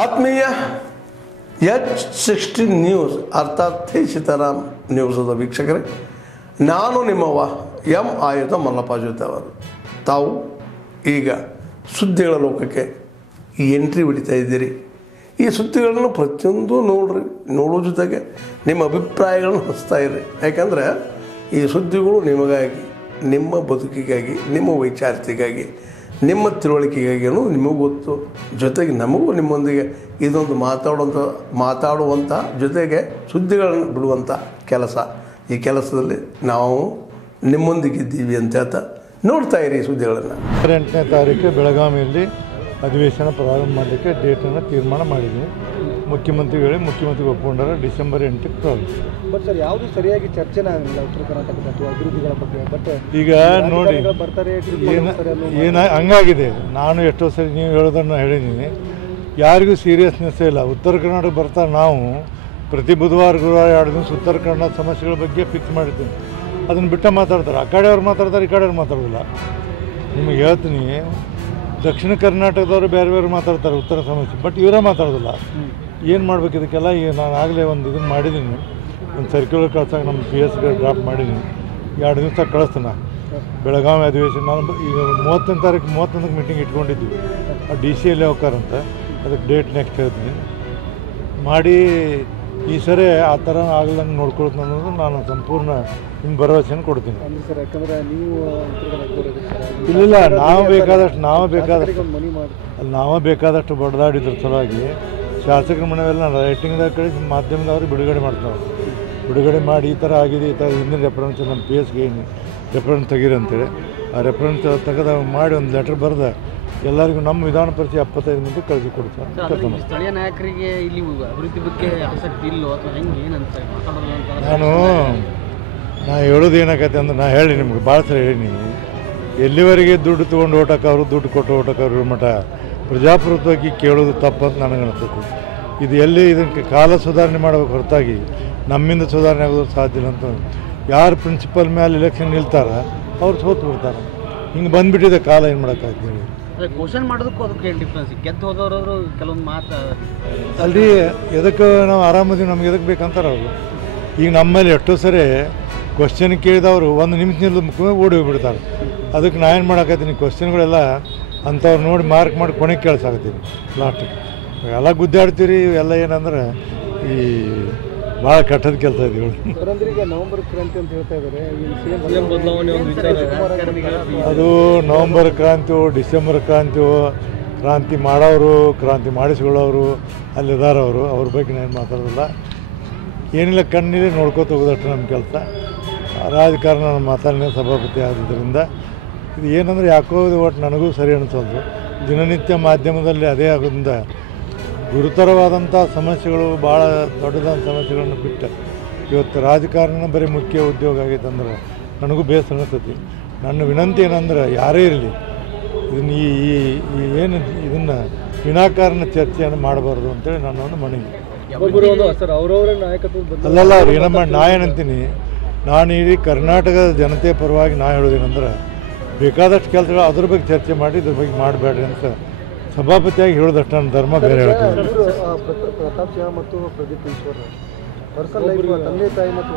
ಆತ್ಮೀಯ H16 news ಅರ್ಥಾತ್ ಥೇ ಸೀತಾರಾಮ್ ನ್ಯೂಸದ ವೀಕ್ಷಕರೇ, ನಾನು ನಿಮ್ಮವ ಎಂ ಆಯುಧ ಮಲ್ಲಪ್ಪ ಜೊತೆ ಅವರು. ತಾವು ಈಗ ಸುದ್ದಿಗಳ ಲೋಕಕ್ಕೆ ಎಂಟ್ರಿ ಹೊಡಿತಾ ಇದ್ದೀರಿ. ಈ ಸುದ್ದಿಗಳನ್ನು ಪ್ರತಿಯೊಂದು ನೋಡೋ ಜೊತೆಗೆ ನಿಮ್ಮ ಅಭಿಪ್ರಾಯಗಳನ್ನು ಹಂಚ್ತಾ ಇರಿ. ಯಾಕಂದರೆ ಈ ಸುದ್ದಿಗಳು ನಿಮಗಾಗಿ, ನಿಮ್ಮ ಬದುಕಿಗಾಗಿ, ನಿಮ್ಮ ವೈಚಾರಿಕೆಗಾಗಿ, ನಿಮ್ಮ ತಿಳುವಳಿಕೆಗಾಗಿಯೂ ನಿಮಗೂ ಗೊತ್ತು. ಜೊತೆಗೆ ನಮಗೂ ನಿಮ್ಮೊಂದಿಗೆ ಇದೊಂದು ಮಾತಾಡುವಂಥ ಜೊತೆಗೆ ಸುದ್ದಿಗಳನ್ನು ಬಿಡುವಂಥ ಕೆಲಸ. ಈ ಕೆಲಸದಲ್ಲಿ ನಾವು ನಿಮ್ಮೊಂದಿಗಿದ್ದೀವಿ ಅಂತ ಹೇಳ್ತಾ ನೋಡ್ತಾ ಇರಿ ಸುದ್ದಿಗಳನ್ನು. 8ನೇ ತಾರೀಕು ಬೆಳಗಾವಿಯಲ್ಲಿ ಅಧಿವೇಶನ ಪ್ರಾರಂಭ ಮಾಡಲಿಕ್ಕೆ ಡೇಟನ್ನು ತೀರ್ಮಾನ ಮಾಡಿದ್ವಿ. ಮುಖ್ಯಮಂತ್ರಿ ಒಪ್ಪಿಕೊಂಡಾರೆ ಡಿಸೆಂಬರ್ 8ಕ್ಕೆ ಪ್ರಾರಂಭ. ಬಟ್ ಸರ್, ಯಾವುದು ಸರಿಯಾಗಿ ಚರ್ಚೆನೇ ಆಗಲಿಲ್ಲ ಉತ್ತರ ಕರ್ನಾಟಕದ ಅಥವಾ ಅಭಿವೃದ್ಧಿಗಳ ಬಗ್ಗೆ. ಬಟ್ ಈಗ ನೋಡಿ ಹಂಗಾಗಿದೆ. ನಾನು ಎಷ್ಟೋ ಸರಿ ನೀವು ಹೇಳೋದನ್ನು ಹೇಳಿದ್ದೀನಿ, ಯಾರಿಗೂ ಸೀರಿಯಸ್ನೆಸ್ಸೇ ಇಲ್ಲ. ಉತ್ತರ ಕರ್ನಾಟಕ ಬರ್ತಾರೆ, ನಾವು ಪ್ರತಿ ಬುಧವಾರ ಗುರುವಾರ 2 ದಿವಸ ಉತ್ತರ ಕನ್ನಡ ಸಮಸ್ಯೆಗಳ ಬಗ್ಗೆ ಫಿಕ್ಸ್ ಮಾಡಿದ್ದೀನಿ. ಅದನ್ನು ಬಿಟ್ಟು ಮಾತಾಡ್ತಾರೆ. ಆ ಕಡೆಯವ್ರು ಮಾತಾಡ್ತಾರೆ, ಈ ಕಡೆಯವ್ರು ಮಾತಾಡೋದಿಲ್ಲ. ನಿಮಗೆ ಹೇಳ್ತೀನಿ, ದಕ್ಷಿಣ ಕರ್ನಾಟಕದವರು ಬೇರೆ ಮಾತಾಡ್ತಾರೆ ಉತ್ತರ ಸಮಸ್ಯೆ, ಬಟ್ ಇವರೇ ಮಾತಾಡೋದಿಲ್ಲ. ಏನು ಮಾಡ್ಬೇಕು ಇದಕ್ಕೆಲ್ಲ? ಈಗ ನಾನು ಆಗಲೇ ಒಂದು ಇದನ್ನು ಮಾಡಿದ್ದೀನಿ, ಒಂದು ಸರ್ಕ್ಯುಲರ್ ಕಳ್ಸೋಕೆ ನಮ್ಮ PS ಡ್ರಾಪ್ ಮಾಡಿದ್ದೀನಿ. 2 ದಿವಸ ಕಳಿಸ್ತಾನೆ ಬೆಳಗಾವಿ ಅಧಿವೇಶನ. ನಾನು ಈಗ 30ನೇ ತಾರೀಕು 31ಕ್ಕೆ ಮೀಟಿಂಗ್ ಇಟ್ಕೊಂಡಿದ್ವಿ. ಆ DC ಅಲ್ಲಿ ಹೋಗ್ತಾರಂತ, ಅದಕ್ಕೆ ಡೇಟ್ ನೆಕ್ಸ್ಟ್ ಹೇಳ್ತೀನಿ ಮಾಡಿ. ಈ ಸರಿ ಆ ಥರ ಆಗಲಂಗೆ ನೋಡ್ಕೊಳ್ತೀನಿ ಅನ್ನೋದು ನಾನು ಸಂಪೂರ್ಣ ನಿಮ್ಮ ಭರವಸೆಯನ್ನು ಕೊಡ್ತೀನಿ. ಇಲ್ಲ, ನಾವು ಬೇಕಾದಷ್ಟು ಬಡ್ದಾಡಿದ್ರ ಸಲುವಾಗಿ ಶಾಸಕರ ಮನೆಯೆಲ್ಲ ರೈಟಿಂಗ್ದಾಗ ಕಳಿಸಿ ಮಾಧ್ಯಮದವ್ರಿಗೆ ಬಿಡುಗಡೆ ಮಾಡಿ ಈ ಥರ ಆಗಿದೆ, ಈ ಥರ ಹಿಂದಿನ ರೆಫರೆನ್ಸ್ ನಮ್ಮ PSಗೆ ರೆಫರೆನ್ಸ್ ತೆಗೀರಿ ಅಂತೇಳಿ ಆ ರೆಫರೆನ್ಸ್ ತೆಗೆದ ಮಾಡಿ ಒಂದು ಲೆಟರ್ ಬರೆದ ಎಲ್ಲರಿಗೂ ನಮ್ಮ ವಿಧಾನ ಪರಿಷತ್ 75 ಮಂದಿ ಕಳಿಸಿ ಕೊಡ್ತಾರೆ. ಸ್ಥಳೀಯ ನಾಯಕರಿಗೆ ಇಲ್ಲಿ ಅಭಿವೃದ್ಧಿ ಬಗ್ಗೆ ಆಸಕ್ತಿ ಇಲ್ಲೋ ಅಥವಾ ಹೆಂಗೆ ಏನಂತ ನಾನು ಹೇಳೋದು ಏನಾಗತ್ತೆ ಅಂದ್ರೆ, ನಾನು ಹೇಳಿ ನಿಮ್ಗೆ ಭಾಳ ಸರಿ ಹೇಳಿ, ನೀವು ಎಲ್ಲಿವರೆಗೆ ದುಡ್ಡು ತೊಗೊಂಡು ಓಟಕ್ಕವರು, ದುಡ್ಡು ಕೊಟ್ಟು ಓಟಕ್ಕವ್ರ ಮಠ ಪ್ರಜಾಪ್ರಭುತ್ವಕ್ಕೆ ಕೇಳೋದು ತಪ್ಪಂತ ನನಗೆ ಅನಿಸುತ್ತೆ. ಇದು ಎಲ್ಲಿ ಇದಕ್ಕೆ ಕಾಲ ಸುಧಾರಣೆ ಮಾಡಬೇಕು ಹೊರತಾಗಿ ನಮ್ಮಿಂದ ಸುಧಾರಣೆ ಆಗೋದು ಸಾಧ್ಯ ಇಲ್ಲ ಅಂತ. ಯಾರು ಪ್ರಿನ್ಸಿಪಲ್ ಮೇಲೆ ಎಲೆಕ್ಷನ್ ನಿಲ್ತಾರೆ ಅವ್ರು ಸೋತು ಬಿಡ್ತಾರೆ. ಹಿಂಗೆ ಬಂದುಬಿಟ್ಟಿದೆ ಕಾಲ. ಏನು ಮಾಡೋಕ್ಕಾಗ್ತದೆ ಹೇಳಿ? ಕ್ವಶನ್ ಮಾಡೋದಕ್ಕೂ ಅದಕ್ಕೆ ಏನು ಡಿಫ್ರೆನ್ಸ್? ಗೆದ್ದು ಹೋದವರು ಕೆಲವೊಂದು ಮಾತು ಅಲ್ಲಿ ಎದಕ್ಕೆ ನಾವು ಆರಾಮದಿ ನಮ್ಗೆ ಎದಕ್ಕೆ ಬೇಕಂತಾರೆ ಅವರು. ಈಗ ನಮ್ಮಲ್ಲಿ ಎಷ್ಟೋ ಸರಿ ಕ್ವಶನ್ ಕೇಳಿದವರು 1 ನಿಮಿಷ ನಿಲ್ಲದ ಓಡಿ ಹೋಗ್ಬಿಡ್ತಾರೆ. ಅದಕ್ಕೆ ನಾ ಏನು ಮಾಡೋಕತ್ತೀನಿ, ಕ್ವಶನ್ಗಳೆಲ್ಲ ಅಂಥವ್ರು ನೋಡಿ ಮಾರ್ಕ್ ಮಾಡಿ ಕೊನೆಗೆ ಕೇಳಿಸಾಕತ್ತೀನಿ ಲಾಸ್ಟಿಗೆ. ಎಲ್ಲ ಗುದ್ದಾಡ್ತೀರಿ. ಎಲ್ಲ ಏನಂದ್ರೆ ಈ ಭಾಳ ಕಟ್ಟದ ಕೆಲಸ ಇದೀವಿ. ಈಗ ನವೆಂಬರ್ ಕ್ರಾಂತಿ ಅಂತ ಹೇಳ್ತಾ ಇದ್ದಾರೆ. ಅದು ನವೆಂಬರ್ ಕ್ರಾಂತಿಯೋ ಡಿಸೆಂಬರ್ ಕ್ರಾಂತಿಯೋ, ಕ್ರಾಂತಿ ಮಾಡೋರು ಕ್ರಾಂತಿ ಮಾಡಿಸ್ಕೊಳ್ಳೋರು ಅಲ್ಲಿದ್ದಾರವರು, ಅವ್ರ ಬಗ್ಗೆ ನಾನು ಮಾತಾಡೋದಿಲ್ಲ. ಏನಿಲ್ಲ, ಕಣ್ಣಿದೆ ನೋಡ್ಕೋತ ಹೋಗೋದಷ್ಟು ನಮ್ಮ ಕೆಲಸ. ರಾಜಕಾರಣ ನಮ್ಮ ಮಾತಾಡನೆ ಸಭಾಪತಿ ಆದ್ದರಿಂದ ಇದು ಏನಂದರೆ ಯಾಕೋ ಒಟ್ಟು ನನಗೂ ಸರಿ ಅನಿಸೋದು. ದಿನನಿತ್ಯ ಮಾಧ್ಯಮದಲ್ಲಿ ಅದೇ ಆಗೋದ್ರಿಂದ ಗುರುತರವಾದಂಥ ಸಮಸ್ಯೆಗಳು, ಭಾಳ ದೊಡ್ಡದಾದ ಸಮಸ್ಯೆಗಳನ್ನು ಬಿಟ್ಟು ಇವತ್ತು ರಾಜಕಾರಣ ಬರೀ ಮುಖ್ಯ ಉದ್ಯೋಗ ಆಗೈತೆ ಅಂದ್ರೆ ನನಗೂ ಬೇಸರ ಅನಿಸ್ತೈತಿ. ನನ್ನ ವಿನಂತಿ ಏನಂದ್ರೆ, ಯಾರೇ ಇರಲಿ ಇದನ್ನು ಏನು ಇದನ್ನು ವಿನಾಕಾರಣ ಚರ್ಚೆಯನ್ನು ಮಾಡಬಾರ್ದು ಅಂತೇಳಿ ನನ್ನ ಒಂದು ಮನವಿ. ಅಲ್ಲಲ್ಲ, ಅವ್ರು ಏನಮ್ಮ, ನಾ ಏನಂತೀನಿ, ನಾನು ಇಡೀ ಕರ್ನಾಟಕದ ಜನತೆಯ ಪರವಾಗಿ ನಾ ಹೇಳೋದೇನೆಂದ್ರೆ, ಬೇಕಾದಷ್ಟು ಕೆಲಸಗಳು ಅದ್ರ ಬಗ್ಗೆ ಚರ್ಚೆ ಮಾಡಿ ಇದ್ರ ಬಗ್ಗೆ ಮಾಡಬೇಡ್ರಿ ಅಂತ ಸಭಾಪತಿಯಾಗಿ ಹೇಳೋದಷ್ಟು ನನ್ನ ಧರ್ಮ ಬೇರೆ ಹೇಳ್ತೀನಿ. ಪ್ರತಾಪ್ ಸಿಂಹ ಮತ್ತು ಪ್ರದೀಪ್ ಈಶ್ವರ್ ಪರ್ಸನಲ್ ಲೈಫ್ ತಂದೆ ತಾಯಿ ಮತ್ತು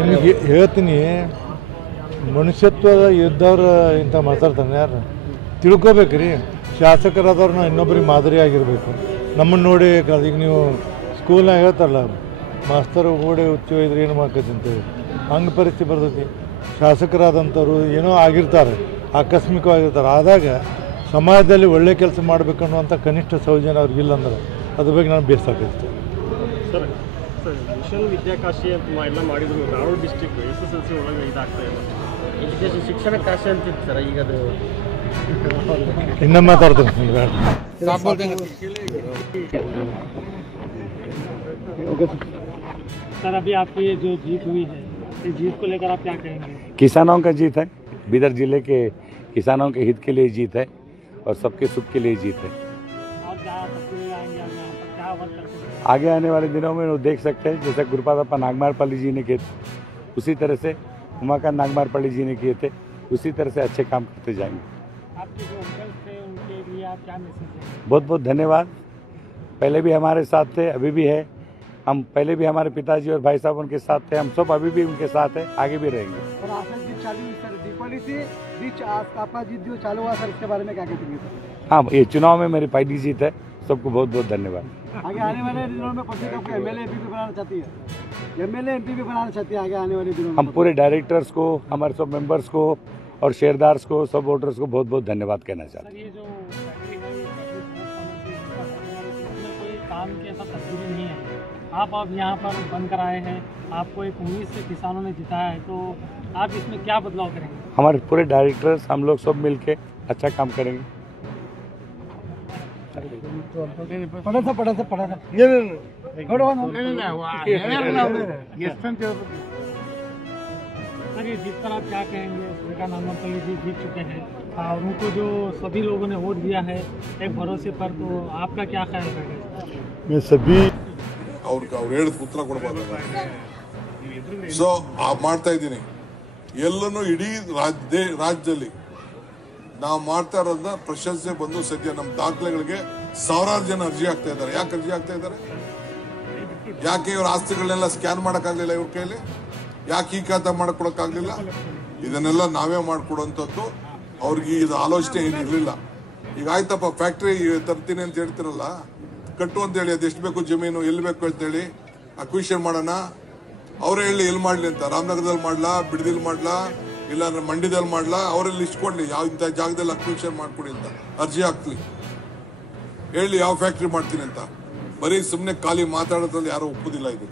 ನಿಮಗೆ ಹೇಳ್ತೀನಿ, ಮನುಷ್ಯತ್ವದ ಇದ್ದವ್ರು ಇಂಥ ಮಾತಾಡ್ತಾನೆ ಯಾರು ತಿಳ್ಕೊಬೇಕ್ರಿ. ಶಾಸಕರಾದವ್ರನ್ನ ಇನ್ನೊಬ್ರಿಗೆ ಮಾದರಿಯಾಗಿರಬೇಕು. ನಮ್ಮನ್ನು ನೋಡಿ ಈಗ ನೀವು ಸ್ಕೂಲ್ನಾಗ ಹೇಳ್ತಾರಲ್ಲ, ಮಾಸ್ತರು ಓಡಿ ಹುಚ್ಚು ಇದ್ರೆ ಏನು ಮಾಡ್ಕೈತಿ ಅಂತೇಳಿ, ಹಂಗೆ ಪರಿಸ್ಥಿತಿ ಬರ್ತೈತಿ. ಶಾಸಕರಾದಂಥವ್ರು ಏನೋ ಆಗಿರ್ತಾರೆ, ಆಕಸ್ಮಿಕವಾಗಿರ್ತಾರೆ. ಆದಾಗ ಸಮಾಜದಲ್ಲಿ ಒಳ್ಳೆ ಕೆಲಸ ಮಾಡಬೇಕನ್ನುವಂಥ ಕನಿಷ್ಠ ಸೌಜನ್ಯ ಅವ್ರಿಗಿಲ್ಲ ಅಂದ್ರೆ ಅದ್ರ ಬಗ್ಗೆ ನಾನು ಬೇಸಾಕೈತೆ. ಸರ್, ಮಿಷನ್ ವಿದ್ಯಾಕಾಶಿ ಅಂತ ಎಲ್ಲ ಮಾಡಿದ್ರು. ಧಾರವಾಡ ಡಿಸ್ಟ್ರಿಕ್ಟ್ SSLC ಒಳಗೆ ಇದಾಗ್ತಾ ಇಲ್ಲ. ಎಜುಕೇಷನ್ ಶಿಕ್ಷಣ ಕಾಶಿ ಅಂತಿತ್ತು ಸರ್, ಈಗ ಅದು ಇನ್ನೂ ಮಾತಾಡ್ತೀನಿ. सर, अभी आपकी ये जो जीत हुई है, इस जीत को लेकर आप क्या कहेंगे? किसानों का जीत है। बीदर जिले के किसानों के हित के लिए जीत है और सबके सुख के लिए जीत है। और क्या आएंगे क्या वर्क करते? आगे आने वाले दिनों में वो देख सकते हैं, जैसे गुरुपादप्पा नागमारपल्ली जी ने किए उसी तरह से उमाकांत नागमारपल्ली जी ने किए थे, उसी तरह से अच्छे काम करते जाएंगे। आपके जो अंकल थे उनके लिए आप क्या मैसेज देंगे? बहुत बहुत धन्यवाद। पहले भी हमारे साथ थे, अभी भी है। हम पहले भी हमारे पिताजी और भाई साहब उनके साथ थे, हम सब अभी भी उनके साथ हैं, आगे भी रहेंगे। सर आपने जीत चालू सर दीपावली से बीच आपका जीत जो चालू हुआ सर, इसके बारे में क्या कहेंगे सर? हाँ, ये चुनाव में मेरी पहली जीत है। सबको बहुत बहुत धन्यवाद। आगे आने वाले दिनों में पब्लिक आपको एमएलए एमपी भी बनाना चाहती है, एमएलए एमपी भी बनाना चाहती है आगे आने वाले दिनों में? हम पूरे डायरेक्टर्स को, हमारे सब मेंबर्स को और शेयरदार्स को, सब वोटर्स को बहुत बहुत धन्यवाद कहना चाहते हैं। सर ये जो फैक्ट्री है ये इसमें कोई काम की ऐसा तब्दीली नहीं है, आप यहाँ पर बनकर आए हैं, आपको एक उम्मीद से किसानों ने जिताया है, तो आप इसमें क्या बदलाव करेंगे? हमारे पूरे डायरेक्टर्स हम लोग सब मिलके अच्छा काम करेंगे। पढ़ा था सर ये जीत कर आप क्या कहेंगे? उनका नामांकन जी जीत चुके हैं और उनको जो सभी लोगों ने वोट दिया है एक भरोसे पर, तो आपका क्या ख्याल रहेगा? मैं सभी ಅವ್ರು ಹೇಳಿದ ಉತ್ತರ ಕೊಡಬಾರ್ದು. ಸೊ ಮಾಡ್ತಾ ಇದ್ದೀನಿ ಎಲ್ಲನೂ ಇಡೀ ರಾಜ್ಯದಲ್ಲಿ ನಾವು ಮಾಡ್ತಾ ಇರೋದನ್ನ ಪ್ರಶಂಸೆ ಬಂದು ಸದ್ಯ ನಮ್ಮ ದಾಖಲೆಗಳಿಗೆ ಸಾವಿರಾರು ಜನ ಅರ್ಜಿ ಆಗ್ತಾ ಇದ್ದಾರೆ. ಯಾಕೆ ಅರ್ಜಿ ಆಗ್ತಾ ಇದ್ದಾರೆ? ಯಾಕೆ ಇವ್ರ ಆಸ್ತಿಗಳನ್ನೆಲ್ಲ ಸ್ಕ್ಯಾನ್ ಮಾಡೋಕ್ಕಾಗಲಿಲ್ಲ ಇವ್ರ ಕೈಲಿ? ಯಾಕೆ ಈ ಖಾತೆ ಮಾಡ್ಕೊಡಕ್ಕಾಗಲಿಲ್ಲ? ಇದನ್ನೆಲ್ಲ ನಾವೇ ಮಾಡ್ಕೊಡುವಂಥದ್ದು. ಅವ್ರಿಗೆ ಇದು ಆಲೋಚನೆ ಏನಿರಲಿಲ್ಲ. ಈಗ ಆಯ್ತಪ್ಪ ಫ್ಯಾಕ್ಟ್ರಿ ತರ್ತೀನಿ ಅಂತ ಹೇಳ್ತಿರಲ್ಲ, ಕಟ್ಟು ಅಂತ ಹೇಳಿ, ಅದೆಷ್ಟು ಬೇಕು ಜಮೀನು, ಎಲ್ಲಿ ಬೇಕು ಅಂತೇಳಿ ಅಕ್ವಿಷನ್ ಮಾಡೋಣ. ಅವರೇ ಹೇಳಿ ಎಲ್ಲಿ ಮಾಡಲಿ ಅಂತ, ರಾಮನಗರದಲ್ಲಿ ಮಾಡ್ಲಾ, ಬಿಡದಿಲ್ ಮಾಡ್ಲಾ, ಇಲ್ಲ ಮಂಡ್ಯದಲ್ಲಿ ಮಾಡ್ಲಾ, ಅವರಲ್ಲಿ ಲಿಸ್ಟ್ ಕೊಡ್ಲಿ ಯಾವ ಇಂಥ ಜಾಗದಲ್ಲಿ ಅಕ್ವಿಷನ್ ಮಾಡ್ಕೊಡಿ ಅಂತ ಅರ್ಜಿ ಹಾಕ್ಲಿ, ಹೇಳಿ ಯಾವ ಫ್ಯಾಕ್ಟ್ರಿ ಮಾಡ್ತೀನಿ ಅಂತ. ಬರೀ ಸುಮ್ಮನೆ ಖಾಲಿ ಮಾತಾಡೋದ್ರಲ್ಲಿ ಯಾರು ಒಪ್ಪುದಿಲ್ಲ. ಇದು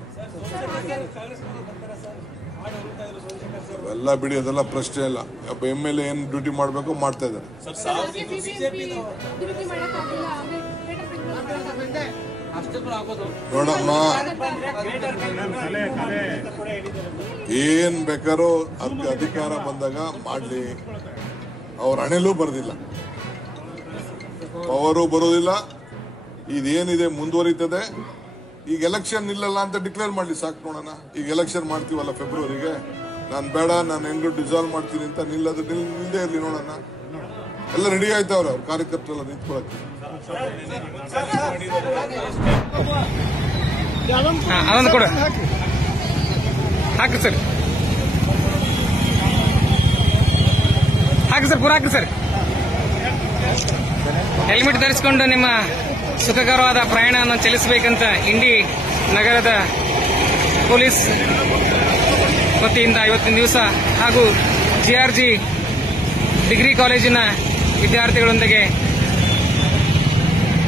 ಎಲ್ಲ ಬಿಡಿ, ಅದೆಲ್ಲ ಪ್ರಶ್ನೆ ಇಲ್ಲ. MLA ಏನ್ ಡ್ಯೂಟಿ ಮಾಡಬೇಕು ಮಾಡ್ತಾ ಇದ್ದಾರೆ. ನೋಡಮ್ಮ, ಏನ್ ಬೇಕಾದ್ರೂ ಅದಕ್ಕೆ ಅಧಿಕಾರ ಬಂದಾಗ ಮಾಡ್ಲಿ. ಅವ್ರ ಹಣೆಲೂ ಬರೋದಿಲ್ಲ, ಪವರು ಬರೋದಿಲ್ಲ. ಇದೇನಿದೆ ಮುಂದುವರಿತದೆ. ಈಗ ಎಲೆಕ್ಷನ್ ನಿಲ್ಲಲ್ಲ ಅಂತ ಡಿಕ್ಲೇರ್ ಮಾಡ್ಲಿ, ಸಾಕು ನೋಡೋಣ. ಈಗ ಎಲೆಕ್ಷನ್ ಮಾಡ್ತೀವಲ್ಲ ಫೆಬ್ರವರಿಗೆ, ನಾನು ಬೇಡ, ನಾನು ಹೆಂಗೂ ಡಿಸಾಲ್ವ್ ಮಾಡ್ತೀನಿ ಅಂತ ನಿಲ್ಲದೆ ಇರ್ಲಿ ನೋಡೋಣ. ಎಲ್ಲ ರೆಡಿ ಆಯ್ತವ್ರೆ ಅವ್ರ ಕಾರ್ಯಕರ್ತರೆಲ್ಲ ನಿಂತ್ಕೊಳಕ್ಕೆ. ಅದೊಂದು ಕೊಡು ಹಾಕಿ ಸರ್, ಹಾಕಿ ಸರ್, ಪೂರ ಹಾಕಿ ಸರ್. ಹೆಲ್ಮೆಟ್ ಧರಿಸಿಕೊಂಡು ನಿಮ್ಮ ಸುಖಕರವಾದ ಪ್ರಯಾಣವನ್ನು ಚಲಿಸಬೇಕಂತ ಇಂಡಿ ನಗರದ ಪೊಲೀಸ್ ವತಿಯಿಂದ ಇವತ್ತಿನ ದಿವಸ ಹಾಗೂ GRG ಡಿಗ್ರಿ ಕಾಲೇಜಿನ ವಿದ್ಯಾರ್ಥಿಗಳೊಂದಿಗೆ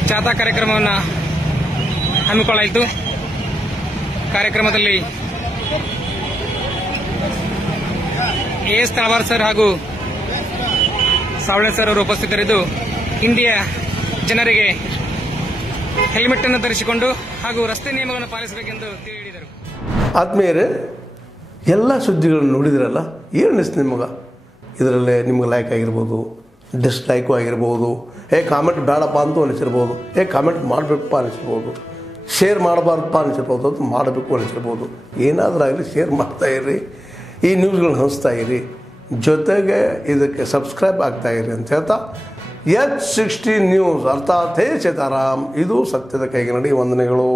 ಜಾಥಾ ಕಾರ್ಯಕ್ರಮವನ್ನು ಹಮ್ಮಿಕೊಳ್ಳಲಾಯಿತು. ಕಾರ್ಯಕ್ರಮದಲ್ಲಿ AS ತಳವಾರ್ ಸರ್ ಹಾಗೂ ಸಾವಳೆ ಸರ್ ಅವರು ಉಪಸ್ಥಿತರಿದ್ದು ಇಂಡಿಯ ಜನರಿಗೆ ಹೆಲ್ಮೆಟ್ ಅನ್ನು ಧರಿಸಿಕೊಂಡು ಹಾಗೂ ರಸ್ತೆ ನಿಯಮಗಳನ್ನು ಪಾಲಿಸಬೇಕೆಂದು ತಿಳಿಸಿದರು. ಆತ್ಮೀಯರೇ, ಎಲ್ಲ ಸುದ್ದಿಗಳನ್ನು ನೋಡಿದ್ರಲ್ಲ, ಏನು ಅನಿಸ್ತು ನಿಮಗೆ? ಇದರಲ್ಲೇ ನಿಮ್ಗೆ ಲೈಕ್ ಆಗಿರ್ಬೋದು, ಡಿಸ್ಲೈಕು ಆಗಿರ್ಬೋದು, ಕಾಮೆಂಟ್ ಬೇಡಪ್ಪ ಅಂತೂ ಅನಿಸಿರ್ಬೋದು, ಕಾಮೆಂಟ್ ಮಾಡಬೇಕಪ್ಪ ಅನಿಸಿರ್ಬೋದು, ಶೇರ್ ಮಾಡಬಾರ್ದಪ್ಪ ಅನಿಸಿರ್ಬೋದು, ಅದು ಮಾಡಬೇಕು ಅನಿಸಿರ್ಬೋದು. ಏನಾದರೂ ಆಗಲಿ ಶೇರ್ ಮಾಡ್ತಾಯಿರಿ, ಈ ನ್ಯೂಸ್ಗಳನ್ನ ಹಂಚ್ತಾ ಇರಿ, ಜೊತೆಗೆ ಇದಕ್ಕೆ ಸಬ್ಸ್ಕ್ರೈಬ್ ಆಗ್ತಾಯಿರಿ ಅಂತ ಹೇಳ್ತಾ H16 ನ್ಯೂಸ್ ಅರ್ಥಾತ್ ಹೇ ಸೀತಾರಾಮ್, ಇದು ಸತ್ಯದ ಕೈಗೆ ನಡಿ. ವಂದನೆಗಳು.